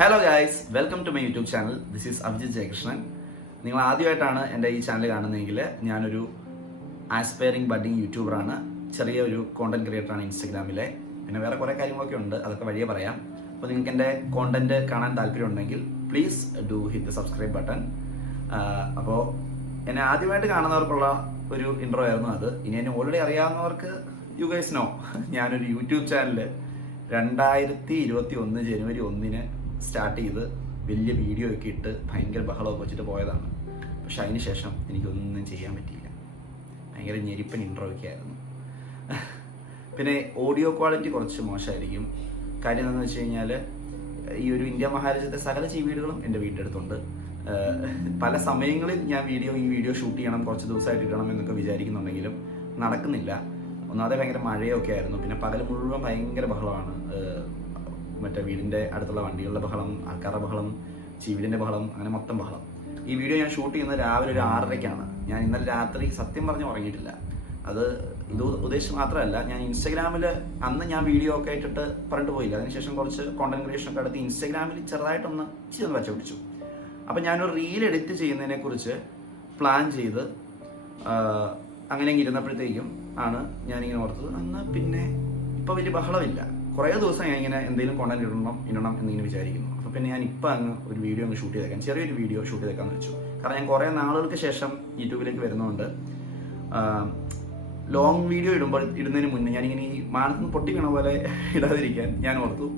Hello guys, welcome to my YouTube channel. This is Abhijith Jayakrishnan. നിങ്ങൾ ആദ്യമായിട്ടാണ് എൻ്റെ ഈ ചാനൽ കാണുന്നതെങ്കിൽ ഞാനൊരു ആസ്പയറിംഗ് ബഡ്ഡിങ് യൂട്യൂബറാണ്. ചെറിയ ഒരു കോണ്ടന്റ് ക്രിയേറ്ററാണ് ഇൻസ്റ്റഗ്രാമിലെ. പിന്നെ വേറെ കുറേ കാര്യങ്ങളൊക്കെ ഉണ്ട്, അതൊക്കെ വഴിയെ പറയാം. അപ്പോൾ നിങ്ങൾക്ക് എൻ്റെ കോണ്ടന്റ് കാണാൻ താല്പര്യമുണ്ടെങ്കിൽ please do hit the subscribe button. അപ്പോൾ എന്നെ ആദ്യമായിട്ട് കാണുന്നവർക്കുള്ള ഒരു ഇൻട്രോ ആയിരുന്നു അത്. ഇനി എന്നെ ഓൾറെഡി അറിയാവുന്നവർക്ക് യു ഗൈസ് നോ, ഞാനൊരു യൂട്യൂബ് ചാനൽ 2021 ജനുവരി 1 സ്റ്റാർട്ട് ചെയ്ത് വലിയ വീഡിയോ ഒക്കെ ഇട്ട് ഭയങ്കര ബഹളമൊക്കെ വെച്ചിട്ട് പോയതാണ്. പക്ഷെ അതിന് ശേഷം എനിക്കൊന്നും ചെയ്യാൻ പറ്റിയില്ല. ഭയങ്കര ഞെരിപ്പൻ ഇൻട്രോ ഒക്കെ ആയിരുന്നു. പിന്നെ ഓഡിയോ ക്വാളിറ്റി കുറച്ച് മോശമായിരിക്കും. കാര്യം എന്താണെന്ന് വെച്ച് കഴിഞ്ഞാൽ, ഈ ഒരു ഇന്ത്യ മഹാരാജ്യത്തെ സകല വീടുകളും എൻ്റെ വീടിൻ്റെ അടുത്തുണ്ട്. പല സമയങ്ങളിൽ ഞാൻ ഈ വീഡിയോ ഷൂട്ട് ചെയ്യണം, കുറച്ച് ദിവസമായിട്ട് ഇടണം എന്നൊക്കെ വിചാരിക്കുന്നുണ്ടെങ്കിലും നടക്കുന്നില്ല. ഒന്നാമതെ ഭയങ്കര മഴയൊക്കെ ആയിരുന്നു. പിന്നെ പകൽ മുഴുവൻ ഭയങ്കര ബഹളമാണ്. മറ്റേ വീടിൻ്റെ അടുത്തുള്ള വണ്ടികളുടെ ബഹളം, ആൾക്കാരുടെ ബഹളം, ചീവീടിൻ്റെ ബഹളം, അങ്ങനെ മൊത്തം ബഹളം. ഈ വീഡിയോ ഞാൻ ഷൂട്ട് ചെയ്യുന്നത് രാവിലെ ഒരു 6:30-ക്കാണ്. ഞാൻ ഇന്നലെ രാത്രി സത്യം പറഞ്ഞ് ഉറങ്ങിയിട്ടില്ല. അത് ഇത് ഉദ്ദേശിച്ച് മാത്രമല്ല, ഞാൻ ഇൻസ്റ്റഗ്രാമിൽ അന്ന് ഞാൻ വീഡിയോ ഒക്കെ ഇട്ടിട്ട് പറഞ്ഞിട്ട് പോയില്ല. അതിനുശേഷം കുറച്ച് കോണ്ടന്റ് ക്രിയേഷൻ ഒക്കെ എടുത്ത് ഇൻസ്റ്റഗ്രാമിൽ ചെറുതായിട്ടൊന്ന് വച്ച പിടിച്ചു. അപ്പം ഞാനൊരു റീൽ എഡിറ്റ് ചെയ്യുന്നതിനെ കുറിച്ച് പ്ലാൻ ചെയ്ത് അങ്ങനെയെങ്കിൽ ഇരുന്നപ്പോഴത്തേക്കും ആണ് ഞാനിങ്ങനെ ഓർത്തത്, അന്ന് പിന്നെ ഇപ്പോൾ വലിയ ബഹളമില്ല. കുറേ ദിവസം ഞാൻ ഇങ്ങനെ എന്തെങ്കിലും കോണ്ടന്റ് ഇടണം എന്നിങ്ങനെ വിചാരിക്കുന്നു. അപ്പോൾ പിന്നെ ഞാൻ ഇപ്പം ഒരു വീഡിയോ ഷൂട്ട് ചെയ്തേക്കാം, ചെറിയൊരു വീഡിയോ ഷൂട്ട് ചെയ്തേക്കാന്ന് വെച്ചു. കാരണം ഞാൻ കുറേ നാളുകൾക്ക് ശേഷം യൂട്യൂബിലേക്ക് വരുന്നതുകൊണ്ട് ലോങ് വീഡിയോ ഇടുന്നതിന് മുന്നേ ഞാനിങ്ങനെ ഈ മാനത്ത് പൊട്ടി വീണ പോലെ ഇടാതിരിക്കാൻ ഞാൻ ഓർത്തു,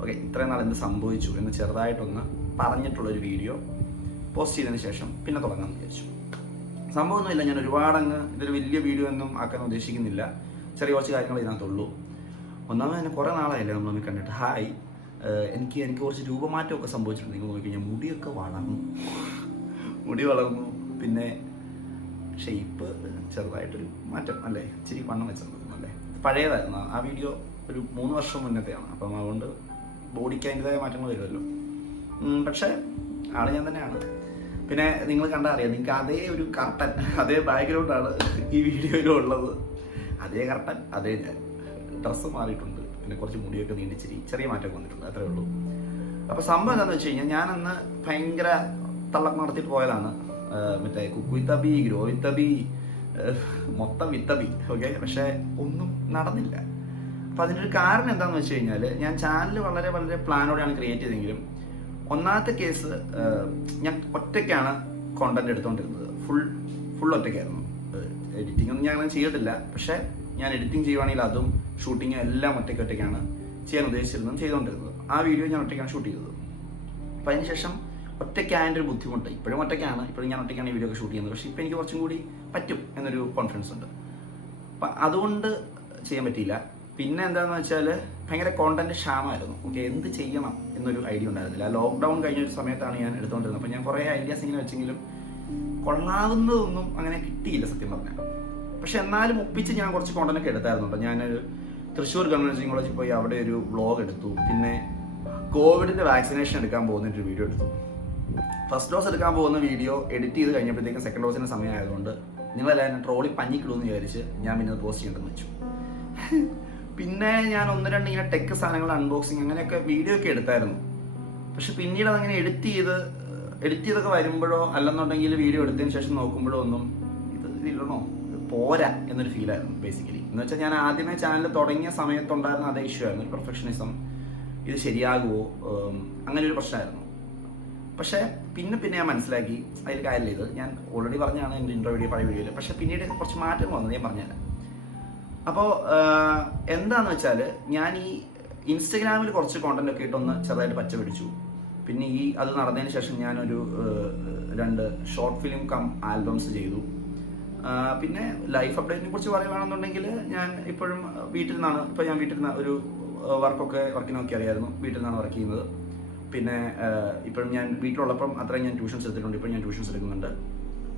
ഓക്കെ ഇത്രയും നാൾ എന്ത് സംഭവിച്ചു എന്ന് ചെറുതായിട്ടൊന്ന് പറഞ്ഞിട്ടുള്ളൊരു വീഡിയോ പോസ്റ്റ് ചെയ്തതിന് ശേഷം പിന്നെ തുടങ്ങാമെന്ന് വിചാരിച്ചു. സംഭവമൊന്നുമില്ല, ഞാൻ ഇതൊരു വലിയ വീഡിയോ ഒന്നും ആക്കാൻ ഉദ്ദേശിക്കുന്നില്ല. ചെറിയ കുറച്ച് കാര്യങ്ങൾ ഇതിനകത്തുള്ളൂ. ഒന്നാമത് തന്നെ കുറേ നാളായില്ലേ നമ്മളൊന്ന് കണ്ടിട്ട്. ഹായ്, എനിക്ക് കുറച്ച് രൂപമാറ്റമൊക്കെ സംഭവിച്ചിട്ടുണ്ട്. നിങ്ങൾ നോക്കിക്കഴിഞ്ഞാൽ മുടിയൊക്കെ മുടി വളർന്നു. പിന്നെ ഷെയ്പ്പ് ചെറുതായിട്ടൊരു മാറ്റം അല്ലേ, ഇച്ചിരി വണ്ണം വെച്ചിട്ടുണ്ട് അല്ലേ. പഴയതായിരുന്നു ആ വീഡിയോ, ഒരു 3 വർഷം മുന്നത്തെയാണ്. അപ്പം അതുകൊണ്ട് ബോഡിക്ക് അതിൻ്റെതായ മാറ്റങ്ങൾ വരുമല്ലോ. പക്ഷേ ആൾ ഞാൻ തന്നെയാണ്. പിന്നെ നിങ്ങൾ കണ്ടാൽ അറിയാം, നിങ്ങൾക്ക് അതേ ഒരു കർട്ടൻ, അതേ ബാക്ക്ഗ്രൗണ്ടാണ് ഈ വീഡിയോയിലും ഉള്ളത്. അതേ കർട്ടൻ, അതേ ഞാൻ. ഡ്രസ്സ് മാറിയിട്ടുണ്ട്, പിന്നെ കുറച്ച് മുടിയൊക്കെ നീണ്ടിച്ചിരി ചെറിയ മാറ്റമൊക്കെ വന്നിട്ടുണ്ട്, അത്രേ ഉള്ളൂ. അപ്പോൾ സംഭവം എന്താണെന്ന് വെച്ച് കഴിഞ്ഞാൽ, ഞാനന്ന് ഭയങ്കര തള്ളക്ക് നടത്തിയിട്ട് പോയതാണ്. മറ്റേ cook with Abhi, grow with Abhi, മൊത്തം വിത്ത് അബി, ഓക്കെ. പക്ഷേ ഒന്നും നടന്നില്ല. അപ്പം അതിനൊരു കാരണം എന്താണെന്ന് വെച്ച് കഴിഞ്ഞാൽ, ഞാൻ ചാനൽ വളരെ വളരെ പ്ലാനോടെയാണ് ക്രിയേറ്റ് ചെയ്തെങ്കിലും, ഒന്നാമത്തെ കേസ് ഞാൻ ഒറ്റയ്ക്കാണ് കോണ്ടന്റ് എടുത്തുകൊണ്ടിരുന്നത്. ഫുൾ ഒറ്റയ്ക്കായിരുന്നു. എഡിറ്റിംഗ് ഒന്നും ഞാൻ അങ്ങനെ ചെയ്തിട്ടില്ല. പക്ഷേ ഞാൻ എഡിറ്റിംഗ് ചെയ്യുവാണെങ്കിൽ അതും ഷൂട്ടിങ്ങും എല്ലാം ഒറ്റയ്ക്കാണ് ചെയ്യാൻ ഉദ്ദേശിച്ചിരുന്നത്, ചെയ്തുകൊണ്ടിരുന്നത്. ആ വീഡിയോ ഞാൻ ഒറ്റയ്ക്കാണ് ഷൂട്ട് ചെയ്തത്. അപ്പം അതിനുശേഷം ഒറ്റയ്ക്കായതിൻ്റെ ഒരു ബുദ്ധിമുട്ട്. ഇപ്പോഴും ഒറ്റയ്ക്കാണ്, ഇപ്പോഴും ഞാൻ ഒറ്റയ്ക്കാണ് ഈ വീഡിയോ ഒക്കെ ഷൂട്ട് ചെയ്യുന്നത്. പക്ഷേ ഇപ്പോൾ എനിക്ക് കുറച്ചും കൂടി പറ്റും എന്നൊരു കോൺഫിഡൻസ് ഉണ്ട്. അപ്പം അതുകൊണ്ട് ചെയ്യാൻ പറ്റിയില്ല. പിന്നെ എന്താണെന്ന് വെച്ചാൽ, ഭയങ്കര കോണ്ടന്റ് ക്ഷാമമായിരുന്നു. ഓക്കെ, എന്ത് ചെയ്യണം എന്നൊരു ഐഡിയ ഉണ്ടായിരുന്നില്ല. ലോക്ക്ഡൗൺ കഴിഞ്ഞൊരു സമയത്താണ് ഞാൻ എടുത്തുകൊണ്ടിരുന്നത്. അപ്പോൾ ഞാൻ കുറേ ഐഡിയാസ് ഇങ്ങനെ വെച്ചെങ്കിലും കൊള്ളാവുന്നതൊന്നും അങ്ങനെ കിട്ടിയില്ല സത്യം പറഞ്ഞാൽ. പക്ഷെ എന്നാലും ഒപ്പിച്ച് ഞാൻ കുറച്ച് കോണ്ടന്റ് എടുത്തായിരുന്നു. ഞാനൊരു തൃശ്ശൂർ ഗവൺമെൻറ് കോളേജിൽ പോയി അവിടെ ഒരു വ്ളോഗ് എടുത്തു. പിന്നെ കോവിഡിൻ്റെ വാക്സിനേഷൻ എടുക്കാൻ പോകുന്നൊരു വീഡിയോ എടുത്തു. ഫസ്റ്റ് ഡോസ് എടുക്കാൻ പോകുന്ന വീഡിയോ എഡിറ്റ് ചെയ്ത് കഴിഞ്ഞപ്പോഴത്തേക്കും സെക്കൻഡ് ഡോസിൻ്റെ സമയമായതുകൊണ്ട് നിങ്ങളെല്ലാവരും ട്രോളി പഞ്ഞിക്കിടുമെന്ന് വിചാരിച്ച് ഞാൻ പിന്നെ അത് പോസ്റ്റ് ചെയ്യേണ്ടെന്ന് വെച്ചു. പിന്നെ ഞാൻ 1-2 ഇങ്ങനെ ടെക് സാധനങ്ങൾ അൺബോക്സിങ് അങ്ങനെയൊക്കെ വീഡിയോ ഒക്കെ എടുത്തായിരുന്നു. പക്ഷെ പിന്നീട് അതങ്ങനെ എഡിറ്റ് ചെയ്തൊക്കെ വരുമ്പോഴോ അല്ലെന്നുണ്ടെങ്കിൽ വീഡിയോ എടുത്തതിന് ശേഷം നോക്കുമ്പോഴോ ഒന്നും ഇതിടണോ, പോരാ എന്നൊരു ഫീലായിരുന്നു ബേസിക്കലി. എന്ന് വെച്ചാൽ ഞാൻ ആദ്യമേ ചാനൽ തുടങ്ങിയ സമയത്തുണ്ടായിരുന്ന അതേ ഇഷ്യൂ ആയിരുന്നു, ഒരു പെർഫെക്ഷനിസം. ഇത് ശരിയാകുമോ, അങ്ങനെ ഒരു പ്രശ്നമായിരുന്നു. പക്ഷേ പിന്നെ ഞാൻ മനസ്സിലാക്കി അതിൽ കാര്യമില്ല. ഇത് ഞാൻ ഓൾറെഡി പറഞ്ഞാണ് എൻ്റെ ഇൻട്രോ വീഡിയോ, പഴയ വീഡിയോയിൽ. പക്ഷേ പിന്നീട് കുറച്ച് മാറ്റം വന്നത് ഞാൻ പറഞ്ഞുതരാം. അപ്പോൾ എന്താണെന്ന് വെച്ചാൽ, ഞാൻ ഈ ഇൻസ്റ്റഗ്രാമിൽ കുറച്ച് കോണ്ടന്റ് ഒക്കെ ഇട്ടൊന്ന് ചെറുതായിട്ട് പച്ച പിടിച്ചു. പിന്നെ അത് നടന്നതിന് ശേഷം ഞാനൊരു 2 ഷോർട്ട് ഫിലിം ആൽബംസ് ചെയ്തു. പിന്നെ ലൈഫ് അപ്ഡേറ്റിനെ കുറിച്ച് പറയുകയാണെന്നുണ്ടെങ്കിൽ, ഞാൻ ഇപ്പോഴും വീട്ടിൽ നിന്നാണ്. ഇപ്പോൾ ഞാൻ വീട്ടിൽ നിന്ന് ഒരു വർക്കിനൊക്കെ അറിയായിരുന്നു, വീട്ടിൽ നിന്നാണ് വർക്ക് ചെയ്യുന്നത്. പിന്നെ ഇപ്പോഴും ഞാൻ വീട്ടിലുള്ളപ്പം അത്രയും ഞാൻ ട്യൂഷൻസ് എടുത്തിട്ടുണ്ട്, ഇപ്പോഴും ഞാൻ ട്യൂഷൻസ് എടുക്കുന്നുണ്ട്.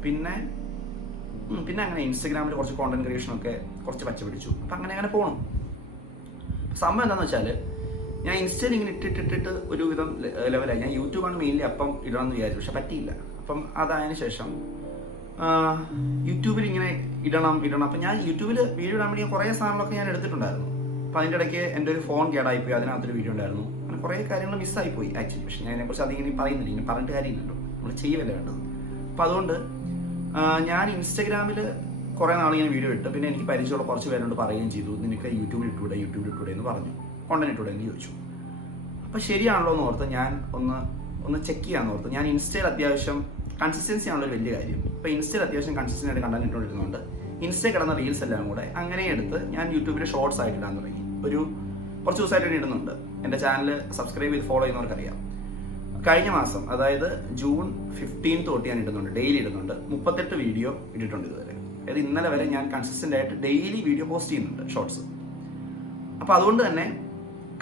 പിന്നെ അങ്ങനെ ഇൻസ്റ്റഗ്രാമിൽ കുറച്ച് കോണ്ടന്റ് ക്രിയേഷനൊക്കെ കുറച്ച് പച്ച പിടിച്ചു. അപ്പം അങ്ങനെ പോകണം. സംഭവം എന്താണെന്ന് വെച്ചാൽ, ഞാൻ ഇൻസ്റ്റയിൽ ഇങ്ങനെ ഇട്ടിട്ട് ഒരു വിധം ലെവലായി. ഞാൻ യൂട്യൂബാണ് മെയിൻലി അപ്പം ഇടണമെന്ന് വിചാരിച്ചു, പക്ഷെ പറ്റിയില്ല. അപ്പം അതായതിനു ശേഷം യൂട്യൂബിൽ ഇങ്ങനെ ഇടണം. അപ്പം ഞാൻ യൂട്യൂബിൽ വീഡിയോ ഇടാൻ വേണ്ടി കുറേ സാധനങ്ങളൊക്കെ ഞാൻ എടുത്തിട്ടുണ്ടായിരുന്നു. അപ്പോൾ അതിൻ്റെ ഇടയ്ക്ക് എൻ്റെ ഒരു ഫോൺ കേടായിപ്പോയി, അതിനകത്തൊരു വീഡിയോ ഉണ്ടായിരുന്നു. അങ്ങനെ കുറേ കാര്യങ്ങൾ മിസ്സായിപ്പോയി ആക്ച്വലി. പക്ഷേ ഞാൻ അതിനെക്കുറിച്ച് അതിങ്ങനെ പറയുന്നില്ല, ഇങ്ങനെ പറഞ്ഞിട്ട് കാര്യമില്ലല്ലോ, നമ്മൾ ചെയ്യുമല്ലേ വേണ്ടത്. അപ്പോൾ അതുകൊണ്ട് ഞാൻ ഇൻസ്റ്റഗ്രാമിൽ കുറേ നാൾ ഇങ്ങനെ വീഡിയോ ഇട്ട്, പിന്നെ എനിക്ക് പരിചയമുള്ള കുറച്ച് പേരോട് പറയുകയും ചെയ്തു, നിനക്ക് യൂട്യൂബിൽ ഇട്ടൂടെ എന്ന് പറഞ്ഞു, കോണ്ടന്റ് ഇട്ടൂടെ എന്ന് ചോദിച്ചു. അപ്പോൾ ശരിയാണല്ലോ എന്ന് ഓർത്ത് ഞാൻ ഒന്ന് ചെക്ക് ചെയ്യാമെന്ന് ഓർത്ത്. ഞാൻ ഇൻസ്റ്റയിൽ അത്യാവശ്യം കൺസിസ്റ്റൻസി ആണല്ലോ വലിയ കാര്യം. അപ്പോൾ ഇൻസ്റ്റയിൽ അത്യാവശ്യം കൺസിസ്റ്റൻ്റ് ആയിട്ട് കണ്ടന്റ് ഇട്ടുകൊണ്ടിരുന്നുണ്ട്. ഇൻസ്റ്റയിൽ കിടന്ന റീൽസ് എല്ലാം കൂടെ അങ്ങനെ എടുത്ത് ഞാൻ യൂട്യൂബിൽ ഷോർട്സ് ആയിട്ട് ഇടാൻ തുടങ്ങി. കുറച്ച് ദിവസമായിട്ട് ഇടുന്നുണ്ട്. എൻ്റെ ചാനൽ സബ്സ്ക്രൈബ് ചെയ്ത് ഫോളോ ചെയ്യുന്നവർക്കറിയാം. കഴിഞ്ഞ മാസം, അതായത് ജൂൺ 15 തൊട്ട് ഞാൻ ഇടുന്നുണ്ട്, ഡെയിലി ഇടുന്നുണ്ട്. 38 വീഡിയോ ഇട്ടിട്ടുണ്ട് ഇതുവരെ. അതായത് ഇന്നലെ വരെ ഞാൻ കൺസിസ്റ്റൻ്റ് ആയിട്ട് ഡെയിലി വീഡിയോ പോസ്റ്റ് ചെയ്യുന്നുണ്ട്, ഷോർട്സ്. അപ്പോൾ അതുകൊണ്ട് തന്നെ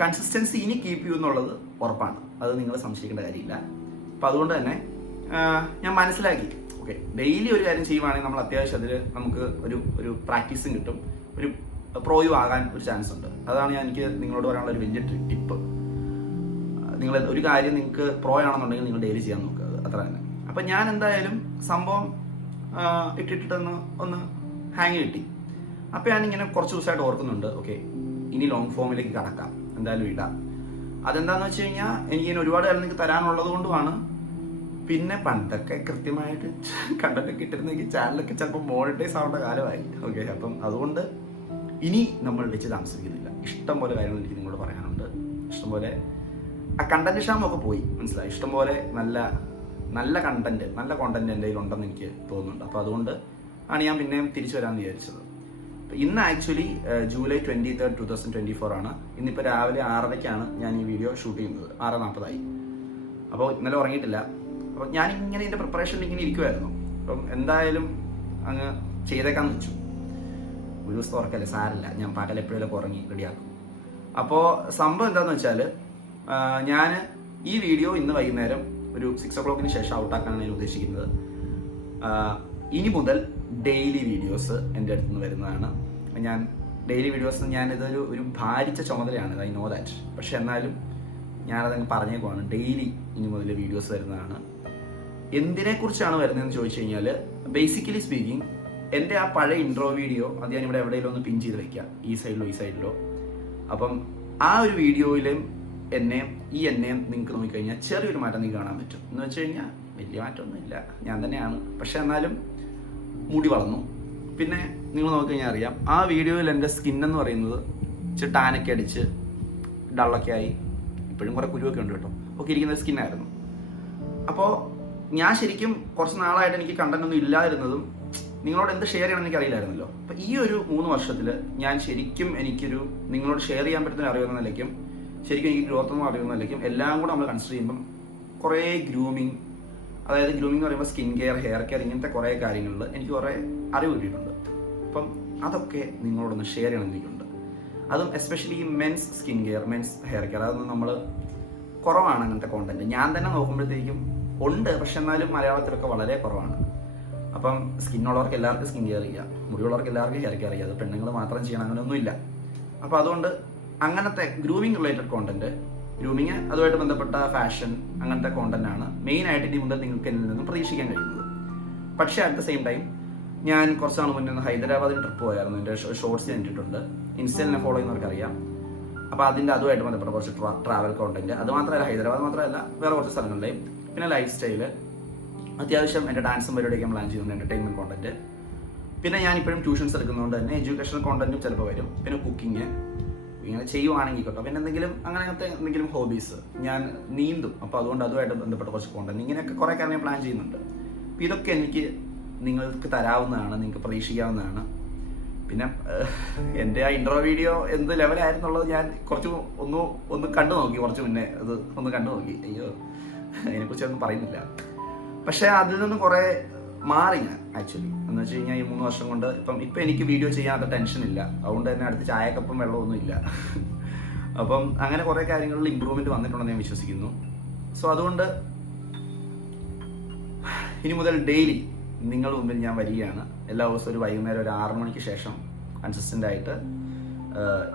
കൺസിസ്റ്റൻസി ഇനി കീപ്പ് ചെയ്യുമെന്നുള്ളത് ഉറപ്പാണ്, അത് നിങ്ങൾ സംശയിക്കേണ്ട കാര്യമില്ല. അപ്പോൾ അതുകൊണ്ട് തന്നെ ഞാൻ മനസ്സിലാക്കി, ഓക്കെ, ഡെയിലി ഒരു കാര്യം ചെയ്യുവാണെങ്കിൽ നമ്മൾ അത്യാവശ്യം അതിൽ നമുക്ക് ഒരു പ്രാക്ടീസും കിട്ടും, ഒരു പ്രോയും ആകാൻ ഒരു ചാൻസ് ഉണ്ട്. അതാണ് എനിക്ക് നിങ്ങളോട് പറയാനുള്ള ഒരു വലിയ ടിപ്പ്. നിങ്ങൾ ഒരു കാര്യം നിങ്ങൾക്ക് പ്രോ ആണെന്നുണ്ടെങ്കിൽ നിങ്ങൾ ഡെയിലി ചെയ്യാൻ നോക്കുക, അത്ര തന്നെ. അപ്പം ഞാൻ എന്തായാലും സംഭവം ഒന്ന് ഹാങ് കിട്ടി. അപ്പോൾ ഞാനിങ്ങനെ കുറച്ച് ദിവസമായിട്ട് ഓർക്കുന്നുണ്ട്, ഓക്കെ, ഇനി ലോങ് ഫോമിലേക്ക് കടക്കാം, എന്തായാലും ഇടാം. അതെന്താണെന്ന് വെച്ച് കഴിഞ്ഞാൽ എനിക്കിങ്ങനെ ഒരുപാട് കാര്യം നിങ്ങൾക്ക് തരാനുള്ളത് കൊണ്ടുമാണ്. പിന്നെ പണ്ടൊക്കെ കൃത്യമായിട്ട് കണ്ടൊക്കെ ഇട്ടിരുന്നെങ്കിൽ ചാനലൊക്കെ ചിലപ്പോൾ മോണിറ്റൈസ് ആവേണ്ട കാലമായി. ഓക്കെ, അപ്പം അതുകൊണ്ട് ഇനി നമ്മൾ വെച്ച് താമസിക്കുന്നില്ല. ഇഷ്ടംപോലെ കാര്യങ്ങൾ എനിക്ക് നിങ്ങളോട് പറയാനുണ്ട്. ഇഷ്ടംപോലെ ആ കണ്ടന്റ് ക്ഷാമൊക്കെ പോയി, മനസ്സിലായി. ഇഷ്ടംപോലെ നല്ല കോണ്ടന്റ് എൻ്റെ കയ്യിലുണ്ടെന്ന് എനിക്ക് തോന്നുന്നുണ്ട്. അപ്പോൾ അതുകൊണ്ട് ആണ് ഞാൻ പിന്നെയും തിരിച്ചു വരാമെന്ന് വിചാരിച്ചത്. ഇന്ന് ആക്ച്വലി ജൂലൈ 23, 2024 ആണ്. ഇന്നിപ്പോൾ രാവിലെ 6:30-ക്കാണ് ഞാൻ ഈ വീഡിയോ ഷൂട്ട് ചെയ്യുന്നത്. 6:40 അപ്പോൾ ഇന്നലെ ഉറങ്ങിയിട്ടില്ല. അപ്പോൾ ഞാനിങ്ങനെ ഇതിൻ്റെ പ്രിപ്പറേഷനിൽ ഇങ്ങനെ ഇരിക്കുമായിരുന്നു. അപ്പം എന്തായാലും അങ്ങ് ചെയ്തേക്കാന്ന് വെച്ചു. ഒരു ദിവസം ഉറക്കല്ലേ, സാരമില്ല, ഞാൻ പകൽ എപ്പോഴേലൊക്കെ ഉറങ്ങി റെഡിയാക്കും. അപ്പോൾ സംഭവം എന്താണെന്ന് വെച്ചാൽ, ഞാൻ ഈ വീഡിയോ ഇന്ന് വൈകുന്നേരം ഒരു 6 o'clock ശേഷം ഔട്ടാക്കാനാണ് ഞാൻ ഉദ്ദേശിക്കുന്നത്. ഇനി മുതൽ ഡെയിലി വീഡിയോസ് എൻ്റെ അടുത്ത് നിന്ന് വരുന്നതാണ്. ഞാൻ ഡെയിലി വീഡിയോസ് ഇതൊരു ഭാരിച്ച ചുമതലയാണ്, ഐ നോ ദാറ്റ്. പക്ഷെ എന്നാലും ഞാനതങ്ങ് പറഞ്ഞേക്കുവാണ്, ഡെയിലി ഇനി മുതൽ വീഡിയോസ് വരുന്നതാണ്. എന്തിനെക്കുറിച്ചാണ് വരുന്നതെന്ന് ചോദിച്ചു കഴിഞ്ഞാൽ, ബേസിക്കലി സ്പീക്കിംഗ്, എൻ്റെ ആ പഴയ ഇൻട്രോ വീഡിയോ അത് ഞാനിവിടെ എവിടെയെങ്കിലും ഒന്ന് പിൻ ചെയ്ത് വയ്ക്കാം, ഈ സൈഡിലോ. അപ്പം ആ ഒരു വീഡിയോയിലും എന്നെയും നിങ്ങൾക്ക് നോക്കിക്കഴിഞ്ഞാൽ ചെറിയൊരു മാറ്റം നിങ്ങൾക്ക് കാണാൻ പറ്റും. എന്ന് വെച്ച് കഴിഞ്ഞാൽ വലിയ മാറ്റമൊന്നുമില്ല, ഞാൻ തന്നെയാണ്. പക്ഷെ എന്നാലും മുടി വളർന്നു. പിന്നെ നിങ്ങൾ നോക്കിക്കഴിഞ്ഞാൽ അറിയാം, ആ വീഡിയോയിൽ എൻ്റെ സ്കിന്നെന്ന് പറയുന്നത് ഇച്ചിരി ടാനൊക്കെ അടിച്ച് ഡള്ളൊക്കെ ആയി, ഇപ്പോഴും കുറേ കുരുവൊക്കെ ഉണ്ട് കേട്ടോ, ഒക്കെ ഇരിക്കുന്ന സ്കിന്നായിരുന്നു. അപ്പോൾ ഞാൻ ശരിക്കും കുറച്ച് നാളായിട്ട് എനിക്ക് കണ്ടന്റ് ഒന്നും ഇല്ലാതിരുന്നതും നിങ്ങളോട് എന്ത് ഷെയർ ചെയ്യണമെന്ന് എനിക്ക് അറിയില്ലായിരുന്നല്ലോ. അപ്പോൾ ഈ ഒരു 3 വർഷത്തിൽ ഞാൻ ശരിക്കും നിങ്ങളോട് ഷെയർ ചെയ്യാൻ പറ്റുന്ന അറിയുന്ന നിലയ്ക്കും ശരിക്കും എനിക്ക് ഗ്രോത്ത് ഒന്നും അറിയുന്ന നിലയ്ക്കും എല്ലാം കൂടെ നമ്മൾ കൺസിഡർ ചെയ്യുമ്പം കുറേ ഗ്രൂമിങ് എന്ന് പറയുമ്പോൾ സ്കിൻ കെയർ, ഹെയർ കെയർ, ഇങ്ങനത്തെ കുറേ കാര്യങ്ങളിൽ എനിക്ക് കുറേ അറിവ് കിട്ടിയിട്ടുണ്ട്. അപ്പം അതൊക്കെ നിങ്ങളോടൊന്ന് ഷെയർ ചെയ്യണം എനിക്കുണ്ട്. അതും especially men's skin care, men's hair care, അതൊന്നും നമ്മൾ കുറവാണ് അങ്ങനത്തെ കോണ്ടന്റ്. ഞാൻ തന്നെ നോക്കുമ്പോഴത്തേക്കും ഉണ്ട്, പക്ഷെ എന്നാലും മലയാളത്തിലൊക്കെ വളരെ കുറവാണ്. അപ്പം സ്കിന്നുള്ളവർക്ക് എല്ലാവർക്കും സ്കിൻ കെയർ ചെയ്യാം, മുടിയുള്ളവർക്ക് എല്ലാവർക്കും ഹെയർ കെയർ ചെയ്യാം, അത് പെണ്ണുങ്ങൾ മാത്രം ചെയ്യണം അങ്ങനെയൊന്നുമില്ല. അപ്പോൾ അതുകൊണ്ട് അങ്ങനത്തെ ഗ്രൂമിങ് റിലേറ്റഡ് കോണ്ടന്റ്, ഗ്രൂമിങ് അതുമായിട്ട് ബന്ധപ്പെട്ട ഫാഷൻ, അങ്ങനത്തെ കോണ്ടന്റ് ആണ് മെയിനായിട്ട് ഇനി മുതൽ നിങ്ങൾക്ക് എന്നിൽ നിന്നും പ്രതീക്ഷിക്കാൻ കഴിയുന്നത്. പക്ഷേ അറ്റ് ദ സെയിം ടൈം ഞാൻ കുറച്ച് നാൾ മുന്നേ ഹൈദരാബാദിൽ ട്രിപ്പ് പോയായിരുന്നു. എൻ്റെ ഷോർട്സ് ഞാൻ ഇട്ടിട്ടുണ്ട്, ഇൻസ്റ്റയിൽ എന്നെ ഫോളോ ചെയ്യുന്നവർക്കറിയാം. അപ്പോൾ അതുമായിട്ട് ബന്ധപ്പെട്ട കുറച്ച് ട്രാവൽ കോണ്ടന്റ്, അത് മാത്രമല്ല, ഹൈദരാബാദ് മാത്രമല്ല, വേറെ കുറച്ച് സ്ഥലങ്ങളിലെയും, പിന്നെ ലൈഫ് സ്റ്റൈല്, അത്യാവശ്യം എൻ്റെ ഡാൻസും പരിപാടിയൊക്കെ പ്ലാൻ ചെയ്യുന്നുണ്ട്, എൻ്റർടൈൻമെൻറ്റ് കോണ്ടന്റ്. പിന്നെ ഞാനിപ്പോഴും ട്യൂഷൻസ് എടുക്കുന്നതുകൊണ്ട് തന്നെ എഡ്യൂക്കേഷണൽ കോണ്ടന്റും ചിലപ്പോൾ വരും. പിന്നെ കുക്കിങ് ഇങ്ങനെ ചെയ്യുവാണെങ്കിൽ കേട്ടോ. പിന്നെ അങ്ങനത്തെ എന്തെങ്കിലും ഹോബീസ്, ഞാൻ നീന്തും, അപ്പോൾ അതുകൊണ്ട് അതുമായിട്ട് ബന്ധപ്പെട്ട കുറച്ച് കോണ്ടന്റ്, ഇങ്ങനെയൊക്കെ കുറേ കാര്യം പ്ലാൻ ചെയ്യുന്നുണ്ട്. അപ്പോൾ ഇതൊക്കെ എനിക്ക് നിങ്ങൾക്ക് തരാവുന്നതാണ്, നിങ്ങൾക്ക് പ്രതീക്ഷിക്കാവുന്നതാണ്. പിന്നെ എൻ്റെ ആ ഇൻട്രോ വീഡിയോ എന്ത് ലെവലായിരുന്നുള്ളത് ഞാൻ ഒന്ന് കണ്ടു നോക്കി, കുറച്ച് മുന്നേ അത് ഒന്ന് കണ്ടു നോക്കി. അയ്യോ, അതിനെക്കുറിച്ചൊന്നും പറയുന്നില്ല. പക്ഷേ അതിൽ നിന്ന് കുറേ മാറി ഞാൻ ആക്ച്വലി. എന്ന് വെച്ച് കഴിഞ്ഞാൽ ഈ 3 വർഷം കൊണ്ട് ഇപ്പം എനിക്ക് വീഡിയോ ചെയ്യാത്ത ടെൻഷൻ ഇല്ല. അതുകൊണ്ട് തന്നെ അടുത്ത് ചായക്കപ്പം വെള്ളമൊന്നും ഇല്ല. അപ്പം അങ്ങനെ കുറേ കാര്യങ്ങളിൽ ഇമ്പ്രൂവ്മെൻറ്റ് വന്നിട്ടുണ്ടെന്ന് ഞാൻ വിശ്വസിക്കുന്നു. സോ അതുകൊണ്ട് ഇനി മുതൽ ഡെയിലി നിങ്ങളുടെ മുമ്പിൽ ഞാൻ വരികയാണ്. എല്ലാ ദിവസവും ഒരു വൈകുന്നേരം ഒരു 6 മണിക്ക് ശേഷം കൺസിസ്റ്റൻ്റ് ആയിട്ട്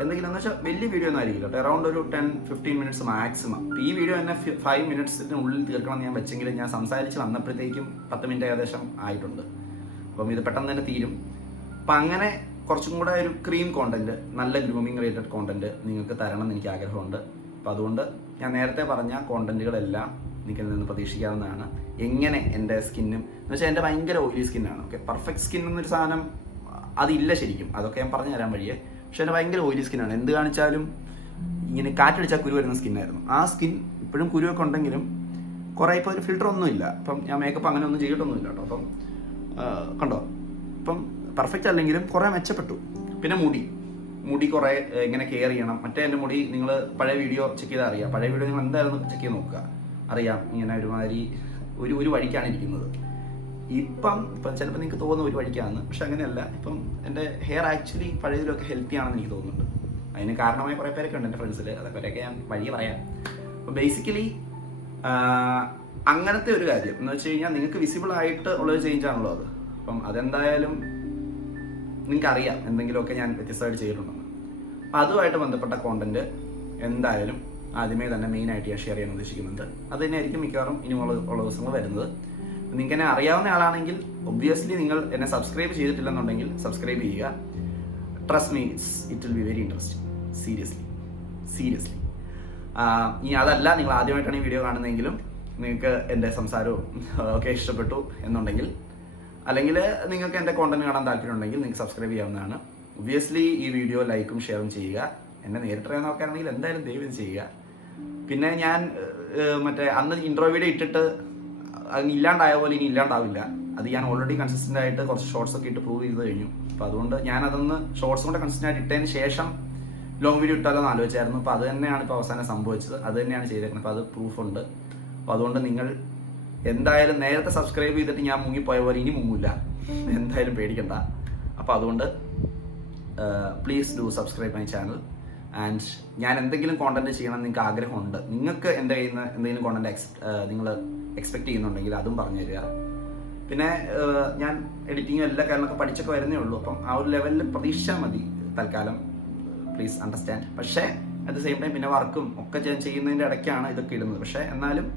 എന്തെങ്കിലും എന്ന് വെച്ചാൽ വലിയ വീഡിയോ ഒന്നും ആയിരിക്കില്ല കേട്ടോ, അറൗണ്ട് ഒരു 10-15 മിനിറ്റ്സ് മാക്സിമം. ഈ വീഡിയോ തന്നെ 5 മിനിറ്റ്സിനുള്ളിൽ തീർക്കണം എന്ന് ഞാൻ വെച്ചെങ്കിലും ഞാൻ സംസാരിച്ച് വന്നപ്പോഴത്തേക്കും 10 മിനിറ്റ് ഏകദേശം ആയിട്ടുണ്ട്. അപ്പം ഇത് പെട്ടെന്ന് തന്നെ തീരും. അപ്പം അങ്ങനെ കുറച്ചും കൂടെ ഒരു ക്രീം കോണ്ടന്റ്, നല്ല ഗ്രൂമിങ് റിലേറ്റഡ് കോണ്ടന്റ് നിങ്ങൾക്ക് തരണം എന്ന് എനിക്ക് ആഗ്രഹമുണ്ട്. അപ്പോൾ അതുകൊണ്ട് ഞാൻ നേരത്തെ പറഞ്ഞ കോണ്ടന്റുകളെല്ലാം നിങ്ങൾക്ക് നിന്ന് പ്രതീക്ഷിക്കാവുന്നതാണ്. എങ്ങനെ എൻ്റെ സ്കിന്നും എന്ന് വെച്ചാൽ എൻ്റെ ഭയങ്കര ഓയിലി സ്കിന്നാണ്. ഓക്കെ, പെർഫെക്റ്റ് സ്കിൻ എന്നൊരു സാധനം അതില്ല ശരിക്കും, അതൊക്കെ ഞാൻ പറഞ്ഞു തരാൻ വഴിയേ. പക്ഷെ എൻ്റെ ഭയങ്കര ഓയിലി സ്കിന്നാണ്. എന്ത് കാണിച്ചാലും ഇങ്ങനെ കാറ്റടിച്ചാൽ കുരു വരുന്ന സ്കിന്നായിരുന്നു. ആ സ്കിൻ ഇപ്പോഴും കുരുവൊക്കെ ഉണ്ടെങ്കിലും കുറേ ഇപ്പോൾ ഒരു ഫിൽറ്റർ ഒന്നുമില്ല. അപ്പം ഞാൻ മേക്കപ്പ് അങ്ങനെ ഒന്നും ചെയ്തിട്ടൊന്നുമില്ല കേട്ടോ. അപ്പം കണ്ടോ, ഇപ്പം പെർഫെക്റ്റ് അല്ലെങ്കിലും കുറേ മെച്ചപ്പെട്ടു. പിന്നെ മുടി കുറേ എങ്ങനെ കെയർ ചെയ്യണം. മറ്റേ എൻ്റെ മുടി നിങ്ങൾ പഴയ വീഡിയോ ചെക്ക് ചെയ്താൽ അറിയാം. പഴയ വീഡിയോ നിങ്ങൾ എന്തായാലും ചെക്ക് ചെയ്ത് നോക്കുക, അറിയാം ഇങ്ങനെ ഒരുമാതിരി ഒരു വഴിക്കാണ് ഇരിക്കുന്നത്. ഇപ്പം ചിലപ്പോൾ നിങ്ങൾക്ക് തോന്നുന്ന ഒരു വഴിക്കാണെന്ന്, പക്ഷെ അങ്ങനെയല്ല. ഇപ്പം എൻ്റെ ഹെയർ ആക്ച്വലി പഴയതിലൊക്കെ ഹെൽത്തി ആണെന്ന് എനിക്ക് തോന്നുന്നുണ്ട്. അതിന് കാരണമായ കുറേ പേരൊക്കെ ഉണ്ട് എൻ്റെ ഫ്രണ്ട്സിൽ, അതൊക്കെ ഞാൻ വഴി പറയാം. അപ്പോൾ ബേസിക്കലി അങ്ങനത്തെ ഒരു കാര്യം എന്ന് വെച്ച് കഴിഞ്ഞാൽ നിങ്ങൾക്ക് വിസിബിൾ ആയിട്ട് ഉള്ളൊരു ചേഞ്ച് ആണല്ലോ അത്. അപ്പം അതെന്തായാലും നിങ്ങൾക്കറിയാം എന്തെങ്കിലുമൊക്കെ ഞാൻ വ്യത്യസ്തമായിട്ട് ചെയ്തിട്ടുണ്ടെന്ന്. അപ്പം അതുമായിട്ട് ബന്ധപ്പെട്ട കോണ്ടന്റ് എന്തായാലും ആദ്യമേ തന്നെ മെയിനായിട്ട് ഞാൻ ഷെയർ ചെയ്യാൻ ഉദ്ദേശിക്കുന്നുണ്ട്. അത് തന്നെയായിരിക്കും മിക്കവാറും ഇനിയുള്ള ദിവസങ്ങൾ വരുന്നത്. നിങ്ങൾക്ക് എന്നെ അറിയാവുന്ന ആളാണെങ്കിൽ ഒബ്വിയസ്ലി നിങ്ങൾ എന്നെ സബ്സ്ക്രൈബ് ചെയ്തിട്ടില്ലെന്നുണ്ടെങ്കിൽ സബ്സ്ക്രൈബ് ചെയ്യുക. Trust me, it will be very interesting. Seriously. ഇനി അതല്ല, നിങ്ങൾ ആദ്യമായിട്ടാണ് ഈ വീഡിയോ കാണുന്നതെങ്കിലും നിങ്ങൾക്ക് എൻ്റെ സംസാരവും ഒക്കെ ഇഷ്ടപ്പെട്ടു എന്നുണ്ടെങ്കിൽ, അല്ലെങ്കിൽ നിങ്ങൾക്ക് എൻ്റെ കോണ്ടന്റ് കാണാൻ താല്പര്യമുണ്ടെങ്കിൽ നിങ്ങൾക്ക് സബ്സ്ക്രൈബ് ചെയ്യാവുന്നതാണ്. ഒബ്വിയസ്ലി ഈ വീഡിയോ ലൈക്കും ഷെയറും ചെയ്യുക. എന്നെ നേരിട്ടറിയാൻ നോക്കുകയാണെങ്കിൽ എന്തായാലും ദയവ് ചെയ്യുക. പിന്നെ ഞാൻ മറ്റേ അന്ന് ഇൻട്രോ വീഡിയോ ഇട്ടിട്ട് അങ്ങ് ഇല്ലാണ്ടായ പോലെ ഇനി ഇല്ലാണ്ടാവില്ല. അത് ഞാൻ ഓൾറെഡി കൺസിസ്റ്റൻ്റ് ആയിട്ട് കുറച്ച് ഷോർട്സ് ഒക്കെ ഇട്ട് പ്രൂവ് ചെയ്ത് കഴിഞ്ഞു. അപ്പോൾ അതുകൊണ്ട് ഞാനതൊന്ന് ഷോർട്സ് കൊണ്ട് കൺസിസ്റ്റൻ്റ് ആയിട്ട് ഇട്ടതിന് ശേഷം ലോങ് വീഡിയോ ഇട്ടാലോ എന്ന് ആലോചിച്ചായിരുന്നു. അപ്പോൾ അത് തന്നെയാണ് ഇപ്പോൾ അവസാനം സംഭവിച്ചത്. അത് തന്നെയാണ് ചെയ്തേക്കുന്നത്. അപ്പോൾ അത് പ്രൂഫുണ്ട്. അപ്പോൾ അതുകൊണ്ട് നിങ്ങൾ എന്തായാലും നേരത്തെ സബ്സ്ക്രൈബ് ചെയ്തിട്ട് ഞാൻ മുങ്ങിപ്പോയ പോലെ ഇനി മുങ്ങില്ല, എന്തായാലും പേടിക്കണ്ട. അപ്പോൾ അതുകൊണ്ട് please do subscribe my channel. And ഞാൻ എന്തെങ്കിലും കോണ്ടന്റ് ചെയ്യണം നിങ്ങൾക്ക് ആഗ്രഹമുണ്ട്, നിങ്ങൾക്ക് എൻ്റെ കയ്യിൽ നിന്ന് എന്തെങ്കിലും കോണ്ടന്റ് നിങ്ങൾ എക്സ്പെക്ട് ചെയ്യുന്നുണ്ടെങ്കിൽ അതും പറഞ്ഞു തരിക. പിന്നെ ഞാൻ എഡിറ്റിങ്ങും എല്ലാ കാര്യങ്ങളൊക്കെ പഠിച്ചൊക്കെ വരുന്നേ ഉള്ളൂ. അപ്പം ആ ഒരു ലെവലിൽ പ്രതീക്ഷിച്ചാൽ മതി തൽക്കാലം, പ്ലീസ് അണ്ടർസ്റ്റാൻഡ്. പക്ഷേ അറ്റ് ദ സെയിം ടൈം പിന്നെ വർക്കും ഒക്കെ ചെയ്യുന്നതിൻ്റെ ഇടയ്ക്കാണ് ഇതൊക്കെ ഇടുന്നത്. പക്ഷേ എന്നാലും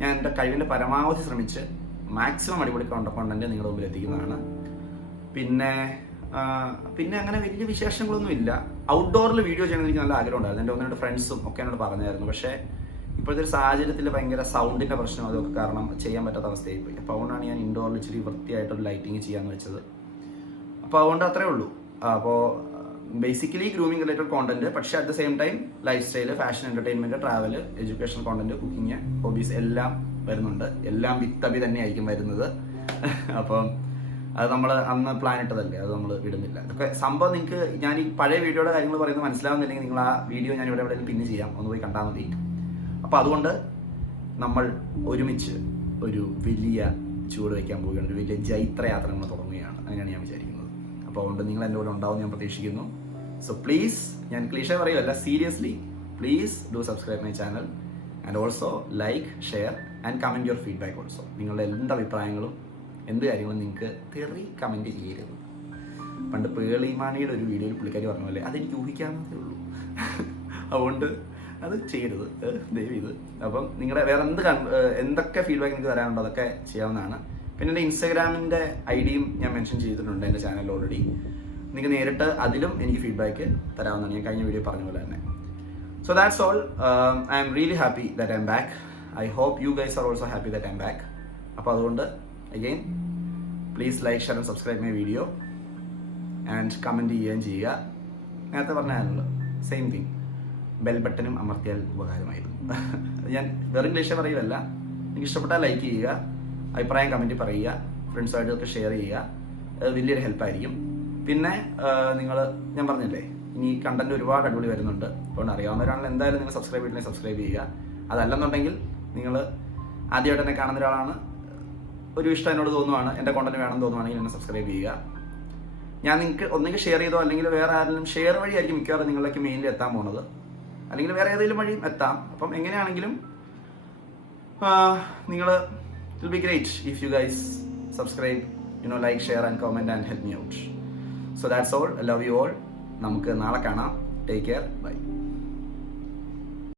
ഞാൻ എൻ്റെ കഴിവിൻ്റെ പരമാവധി ശ്രമിച്ച് മാക്സിമം അടിപൊളി കോണ്ടന്റ് നിങ്ങളുടെ മുമ്പിൽ എത്തിക്കുന്നതാണ്. പിന്നെ അങ്ങനെ വലിയ വിശേഷങ്ങളൊന്നും ഇല്ല. ഔട്ട്ഡോറിൽ വീഡിയോ ചെയ്യണമെന്ന് എനിക്ക് നല്ല ആഗ്രഹം ഉണ്ടായിരുന്നു. എൻ്റെ 1-2 ഫ്രണ്ട്സും ഒക്കെ എന്നോട് പറഞ്ഞായിരുന്നു. പക്ഷേ ഇപ്പോഴത്തെ ഒരു സാഹചര്യത്തിൽ ഭയങ്കര സൗണ്ടിൻ്റെ പ്രശ്നം അതൊക്കെ കാരണം ചെയ്യാൻ പറ്റാത്ത അവസ്ഥയായി പോയി. അപ്പോൾ അതുകൊണ്ടാണ് ഞാൻ ഇൻഡോറിൽ ഇച്ചിരി വൃത്തിയായിട്ടൊരു ലൈറ്റിങ് ചെയ്യാമെന്ന് വെച്ചത്. അപ്പോൾ അതുകൊണ്ട് അത്രേ ഉള്ളൂ. അപ്പോൾ ബേസിക്കലി ഗ്രൂമിങ് റിലേറ്റഡ് കോണ്ടന്റ്, പക്ഷേ at the same time life style, fashion, entertainment, travel, education content, cooking, hobbies എല്ലാം വരുന്നുണ്ട്. എല്ലാം വിത്തബി തന്നെയായിരിക്കും വരുന്നത്. അപ്പം അത് നമ്മൾ അന്ന് പ്ലാൻ ഇട്ടതല്ലേ, അത് നമ്മൾ വിടുന്നില്ല. അതൊക്കെ സംഭവം നിങ്ങൾക്ക് ഞാൻ ഈ പഴയ വീഡിയോയുടെ കാര്യങ്ങൾ പറയുന്നത് മനസ്സിലാവുന്നില്ലെങ്കിൽ നിങ്ങൾ ആ വീഡിയോ ഞാൻ ഇവിടെ എവിടെയെങ്കിലും പിന്ന് ചെയ്യാം, ഒന്ന് പോയി കണ്ടാൽ മതി. അപ്പോൾ അതുകൊണ്ട് നമ്മൾ ഒരുമിച്ച് ഒരു വലിയ ചൂട് വയ്ക്കാൻ പോവുകയാണ്, ഒരു വലിയ ജൈത്രയാത്ര നമ്മൾ തുടങ്ങുകയാണ്. അങ്ങനെയാണ് ഞാൻ വിചാരിക്കുന്നത്. അപ്പോൾ അതുകൊണ്ട് നിങ്ങൾ എൻ്റെ കൂടെ ഉണ്ടാവും ഞാൻ പ്രതീക്ഷിക്കുന്നു. സോ പ്ലീസ്, ഞാൻ ക്ലീഷേ പറയുമല്ല, seriously please do subscribe my channel and also like, share and comment your feedback also. നിങ്ങളുടെ എന്ത് അഭിപ്രായങ്ങളും എന്ത് കാര്യങ്ങളും നിങ്ങൾക്ക് കമൻറ്റ് ചെയ്യരുത്. പണ്ട് പേളിമാണിയുടെ ഒരു വീഡിയോയിൽ പുള്ളിക്കാരി പറഞ്ഞ പോലെ അതെനിക്ക് ഊഹിക്കാവുന്നതേ ഉള്ളൂ. അതുകൊണ്ട് അത് ചെയ്യരുത് ദയവ് ചെയ്ത്. അപ്പം നിങ്ങളുടെ വേറെ എന്തൊക്കെ ഫീഡ്ബാക്ക് നിങ്ങൾക്ക് തരാനുണ്ടോ അതൊക്കെ ചെയ്യാവുന്നതാണ്. പിന്നെ എൻ്റെ ഇൻസ്റ്റാഗ്രാമിൻ്റെ ഐഡിയും ഞാൻ മെൻഷൻ ചെയ്തിട്ടുണ്ട് എൻ്റെ ചാനലിൽ ഓൾറെഡി. നിങ്ങൾക്ക് നേരിട്ട് അതിലും എനിക്ക് ഫീഡ്ബാക്ക് തരാവുന്നതാണ്, ഞാൻ കഴിഞ്ഞ വീഡിയോ പറഞ്ഞ പോലെ തന്നെ. So that's all. I'm really happy that I'm back. I hope you guys are also happy that I'm back. അപ്പോൾ അതുകൊണ്ട് again please like, share and subscribe my video and comment ചെയ്യുക. നേരത്തെ പറഞ്ഞാണല്ലോ same thing, bell ബട്ടനും അമർത്തിയാൽ ഉപകാരമായിരുന്നു. ഞാൻ വെറും ക്ലീഷേ പറയുമല്ല, എനിക്ക് ഇഷ്ടപ്പെട്ടാൽ ലൈക്ക് ചെയ്യുക, അഭിപ്രായം കമൻറ്റ് പറയുക, ഫ്രണ്ട്സുമായിട്ടൊക്കെ ഷെയർ ചെയ്യുക. അത് വലിയൊരു ഹെൽപ്പായിരിക്കും. പിന്നെ ഞാൻ പറഞ്ഞില്ലേ ഇനി കണ്ടന്റ് ഒരുപാട് അടിപൊളി വരുന്നുണ്ട്. അതുകൊണ്ട് അറിയാവുന്നവരാണെങ്കിൽ എന്തായാലും നിങ്ങൾ സബ്സ്ക്രൈബ് ചെയ്തില്ലെങ്കിൽ സബ്സ്ക്രൈബ് ചെയ്യുക. അതല്ലെന്നുണ്ടെങ്കിൽ നിങ്ങൾ ആദ്യമായിട്ട് എന്നെ കാണുന്ന ഒരാളാണ്, ഒരു ഇഷ്ടം എന്നോട് തോന്നുവാണ്, എൻ്റെ കോണ്ടന്റ് വേണമെന്ന് തോന്നുവാണെങ്കിൽ എന്നെ സബ്സ്ക്രൈബ് ചെയ്യുക. ഞാൻ നിങ്ങൾക്ക് ഒന്നെങ്കിൽ ഷെയർ ചെയ്തോ അല്ലെങ്കിൽ വേറെ ആരെങ്കിലും ഷെയർ വഴിയായിരിക്കും മിക്കവാറും നിങ്ങളിലേക്ക് മെയിനിൽ എത്താൻ പോണത്, അല്ലെങ്കിൽ വേറെ ഏതെങ്കിലും വഴിയും എത്താം. അപ്പം എങ്ങനെയാണെങ്കിലും നിങ്ങൾ it will be great if you guys subscribe, like, share and comment and help me out. So that's all. I love you all. നമുക്ക് നാളെ കാണാം. Take care. Bye.